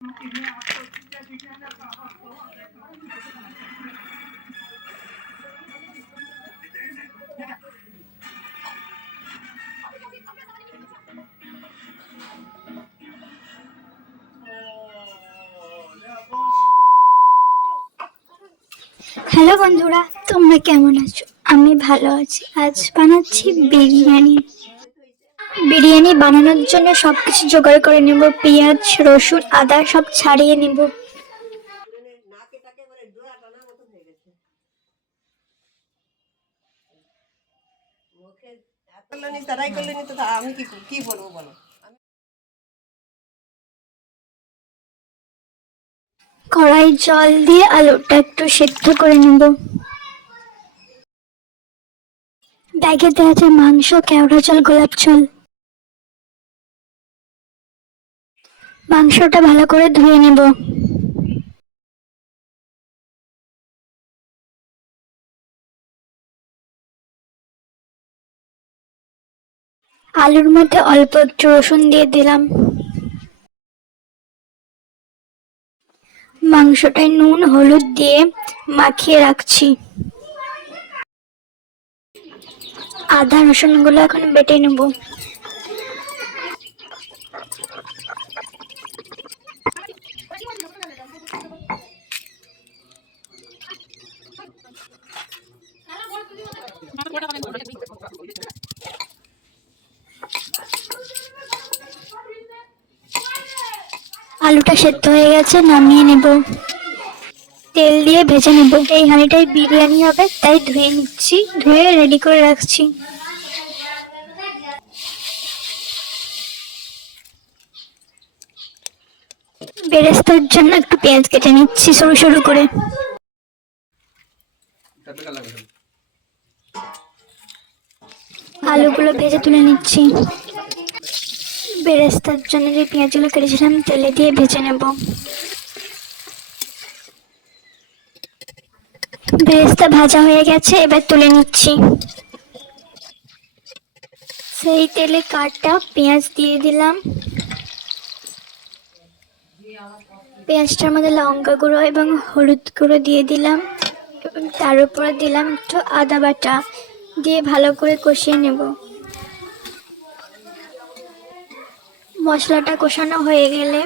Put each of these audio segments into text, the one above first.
Hello বন্ধুরা, তোমরা কেমন আছো? আমি ভালো আছি। আজ বানাচ্ছি বিরিয়ানি। বিরিয়ানি বানানোর জন্য সবকিছু জোগাড় করে নেব। পেঁয়াজ, রসুন, আদা সব ছাড়িয়ে নেব। কড়াই জল দিয়ে আলুটা একটু সেদ্ধ করে নেব। ব্যাগে দেওয়া আছে মাংস, কেওড়া জল, গোলাপ জল। মাংসটা ভালো করে ধুয়ে নেব। আলুর মধ্যে অল্প একটু রসুন দিয়ে দিলাম। মাংসটায় নুন হলুদ দিয়ে মাখিয়ে রাখছি। আদা রসুনগুলো এখন বেটে নেব। আলুটা সেদ্ধ হয়ে গেছে, নামিয়ে নেব। তেল দিয়ে ভেজে নেব। এই হাঁড়িটাই বিরিয়ানি হবে, তাই ধুয়ে নিচ্ছি। ধুয়ে রেডি করে রাখছি। বেরেস্তার জন্য একটু পেঁয়াজ কেটে নিচ্ছি সরু সরু করে। আলুগুলো ভেজে তুলে নিচ্ছি। বেরেস্তার জন্য যে পেঁয়াজগুলো কেটেছিলাম তেলে দিয়ে ভেজে নেব। বেরেস্তা ভাজা হয়ে গেছে, এবার তুলে নিচ্ছি। সেই তেলে কাটা পেঁয়াজ দিয়ে দিলাম। পেঁয়াজটার মধ্যে লঙ্কা গুঁড়ো এবং হলুদ গুঁড়ো দিয়ে দিলাম এবং তার উপরে দিলাম একটু আদা বাটা দিয়ে ভালো করে কষিয়ে নেব। মশলাটা কষানো হয়ে গেলে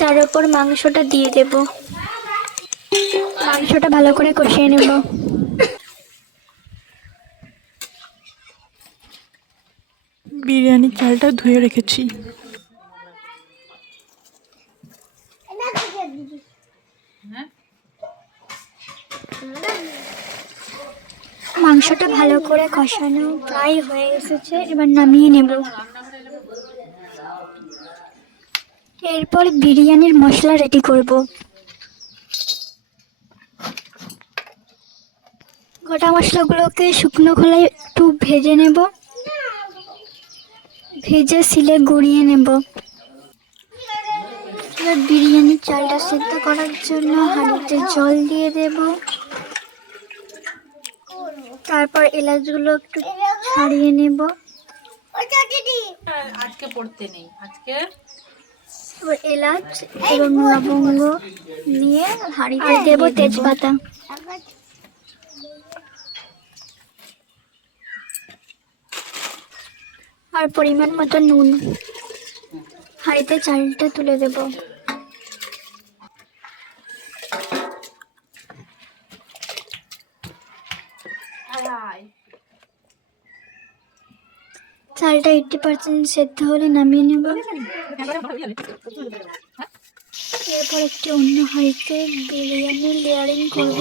তার উপর মাংসটা দিয়ে দেব। মাংসটা ভালো করে কষিয়ে নেব। বিরিয়ানির চালটা ধুয়ে রেখেছি। মাংসটা ভালো করে কষানো প্রায় হয়ে এসেছে, এবার নামিয়ে নেব। এরপর বিরিয়ানির মশলা রেডি করব। গোটা মশলাগুলোকে শুকনো খোলায় একটু ভেজে নেব। ভেজে শিলে গুঁড়িয়ে নেব। এবার বিরিয়ানির চালটা সেদ্ধ করার জন্য হাঁড়িতে জল দিয়ে দেব। তারপর এলাচগুলো একটু ছাড়িয়ে নেব। আজকে পড়তে নেই আজকে। এবার এলাচ এবং লবঙ্গ নিয়ে হাঁড়িতে দেব, তেজপাতা। আর পরিমাণ মতো নুন। হাঁড়িতে চালটা তুলে দেব। চালটা 80% সেদ্ধ হলে নামিয়ে নেব। এরপর একটি অন্য হাঁড়িতে বিরিয়ানি লেয়ারিং করব।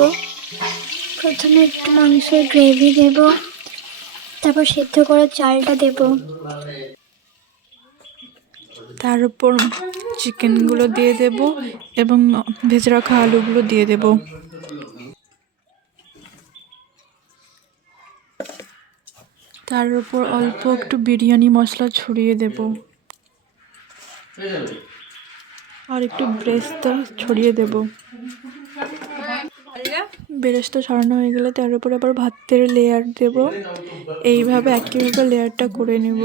প্রথমে একটু মাংসের গ্রেভি দেব, তারপর সেদ্ধ করা চালটা দেব। তার উপর চিকেনগুলো দিয়ে দেব এবং ভেজে রাখা আলুগুলো দিয়ে দেব। তার উপর অল্প একটু বিরিয়ানি মশলা ছড়িয়ে দেব আর একটু বেরেস্তা ছড়িয়ে দেব। বেরেস্তা ছড়ানো হয়ে গেলে তার উপর আবার ভাতের লেয়ার দেব। এইভাবে একইভাবে লেয়ারটা করে নেব।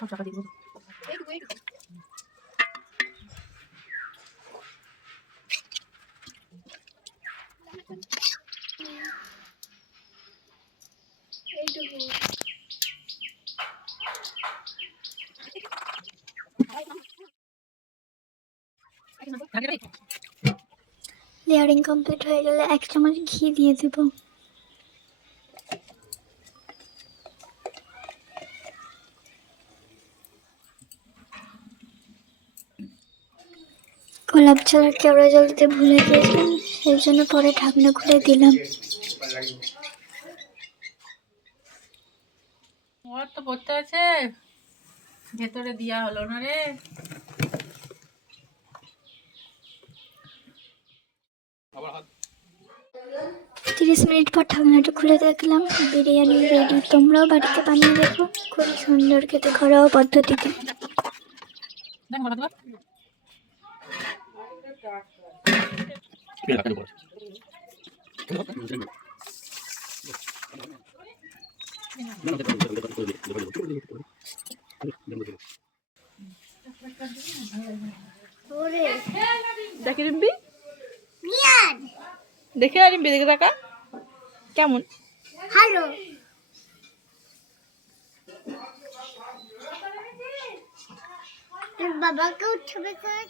সব টাকা দিব। লেয়ারিং কমপ্লিট হয়ে গেলে 1 চামচ ঘি দিয়ে দেব। গোলাপ জলের কেওড়া জল দিতে ভুলে গিয়েছিলাম, সেই জন্য পরে ঢাকনা খুলে দিলাম। ওর তো পড়তে আছে, ভেতরে দিয়া হলো না রে। 30 মিনিট পর ঢাকনাটা খুলে দেখলাম বিরিয়ানি রেডি। তোমরাও বাড়িতে বানিয়ে দেখো, খুব সুন্দর খেতে, ঘরোয়া পদ্ধতিতে। দেখ বলো তো। দেখে রিম্পি, দেখে রিম্পি, দেখে দেখা কেমন। হ্যালো, তোর বাবাকে উঠবে কর।